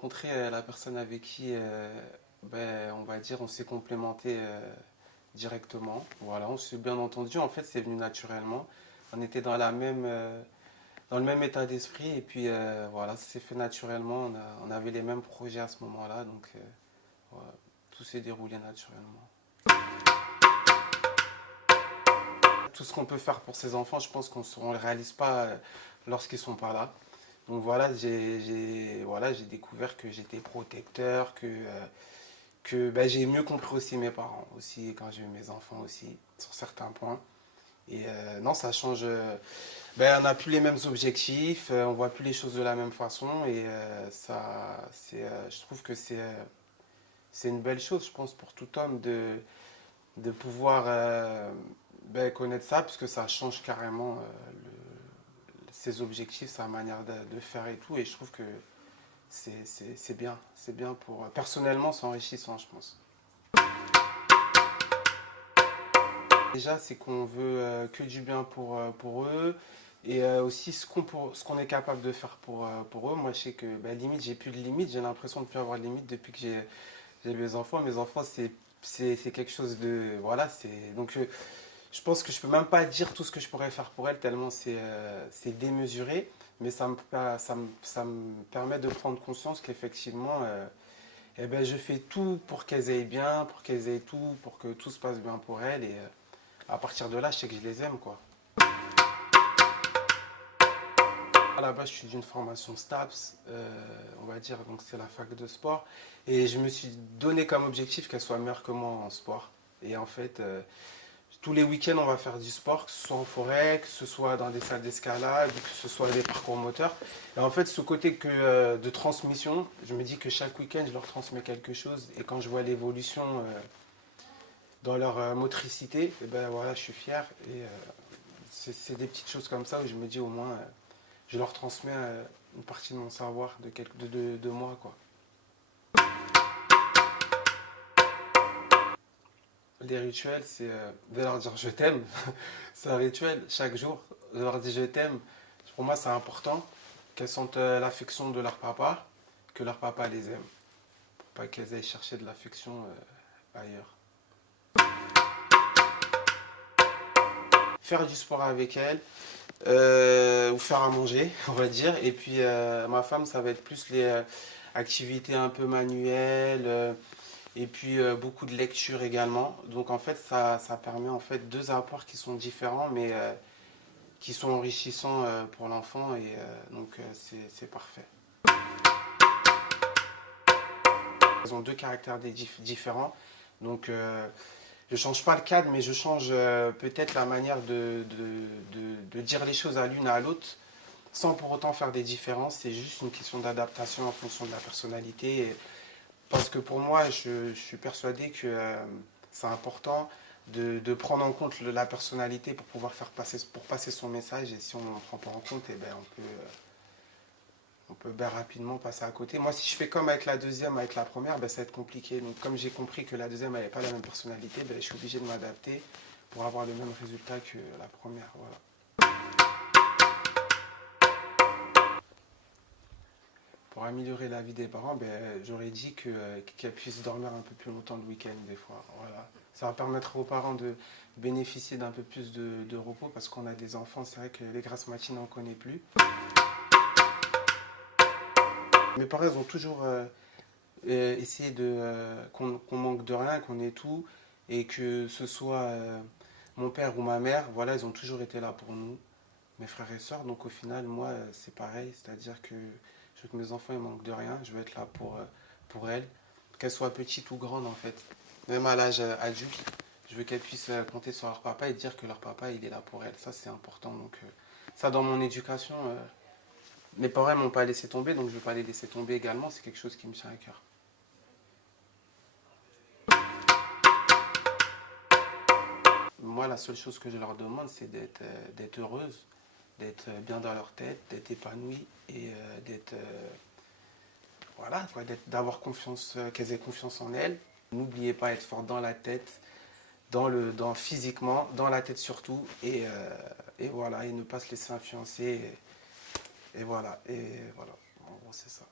rencontré la personne avec qui, on va dire, on s'est complémenté directement. Voilà, on s'est bien entendu. En fait, c'est venu naturellement. On était dans le même état d'esprit et puis voilà, ça s'est fait naturellement. On avait les mêmes projets à ce moment-là, donc voilà, tout s'est déroulé naturellement. Tout ce qu'on peut faire pour ses enfants, je pense qu'on ne le réalise pas lorsqu'ils ne sont pas là. Donc voilà, j'ai découvert que j'étais protecteur, que j'ai mieux compris aussi mes parents, aussi quand j'ai eu mes enfants aussi, sur certains points. Et non, ça change. On n'a plus les mêmes objectifs, on voit plus les choses de la même façon. Et je trouve que c'est une belle chose, je pense, pour tout homme de pouvoir connaître ça, puisque ça change carrément ses objectifs, sa manière de faire et tout. Et je trouve que c'est bien. C'est bien pour. Personnellement, c'est enrichissant, je pense. Déjà, c'est qu'on veut que du bien pour eux. Et aussi ce qu'on est capable de faire pour eux. Moi, je sais que limite, j'ai plus de limites. J'ai l'impression de ne plus avoir de limites depuis que j'ai mes enfants. Mes enfants, c'est quelque chose de. Voilà, donc, je pense que je peux même pas dire tout ce que je pourrais faire pour elles, tellement c'est démesuré. Mais ça me permet de prendre conscience qu'effectivement, je fais tout pour qu'elles aient bien, pour qu'elles aient tout, pour que tout se passe bien pour elles. Et à partir de là, je sais que je les aime, quoi. À la base, je suis d'une formation STAPS, on va dire, donc c'est la fac de sport. Et je me suis donné comme objectif qu'elle soit meilleure que moi en sport. Et en fait, tous les week-ends, on va faire du sport, que ce soit en forêt, que ce soit dans des salles d'escalade, que ce soit des parcours moteurs. Et en fait, ce côté de transmission, je me dis que chaque week-end, je leur transmets quelque chose. Et quand je vois l'évolution dans leur motricité, et ben voilà, je suis fier. Et c'est des petites choses comme ça où je me dis au moins, je leur transmets une partie de mon savoir, de moi, quoi. Les rituels, c'est de leur dire je t'aime. C'est un rituel chaque jour. De leur dire je t'aime. Pour moi, c'est important qu'elles sentent l'affection de leur papa, que leur papa les aime. Pour pas qu'elles aillent chercher de l'affection ailleurs. Faire du sport avec elles, ou faire à manger, on va dire. Et puis ma femme, ça va être plus les activités un peu manuelles. Et puis beaucoup de lecture également. Donc en fait, ça permet en fait deux apports qui sont différents, mais qui sont enrichissants pour l'enfant. Et c'est parfait. Ils ont deux caractères différents. Donc je ne change pas le cadre, mais je change peut-être la manière de dire les choses à l'une à l'autre, sans pour autant faire des différences. C'est juste une question d'adaptation en fonction de la personnalité. Parce que pour moi, je suis persuadé que c'est important de prendre en compte la personnalité pour pouvoir pour passer son message. Et si on ne prend pas en compte, on peut rapidement passer à côté. Moi, si je fais comme avec la deuxième, avec la première, ça va être compliqué. Donc comme j'ai compris que la deuxième n'avait pas la même personnalité, je suis obligé de m'adapter pour avoir le même résultat que la première. Voilà. Pour améliorer la vie des parents, j'aurais dit qu'elles puissent dormir un peu plus longtemps le week-end des fois. Voilà. Ça va permettre aux parents de bénéficier d'un peu plus de repos parce qu'on a des enfants, c'est vrai que les grasses matinées, on ne connaît plus. Mes parents, ils ont toujours essayé qu'on manque de rien, qu'on ait tout, et que ce soit mon père ou ma mère, voilà, ils ont toujours été là pour nous, mes frères et sœurs. Donc au final, moi, c'est pareil, c'est-à-dire que je veux que mes enfants, ils manquent de rien, je veux être là pour elles, qu'elles soient petites ou grandes en fait. Même à l'âge adulte, je veux qu'elles puissent compter sur leur papa et dire que leur papa, il est là pour elles. Ça, c'est important. Donc ça, dans mon éducation, mes parents ne m'ont pas laissé tomber, donc je ne veux pas les laisser tomber également. C'est quelque chose qui me tient à cœur. Moi, la seule chose que je leur demande, c'est d'être heureuses, d'être bien dans leur tête, d'être épanouies et voilà, d'avoir confiance, qu'elles aient confiance en elles. N'oubliez pas d'être fort dans la tête, physiquement, dans la tête surtout, et voilà, et ne pas se laisser influencer, et voilà, en gros c'est ça.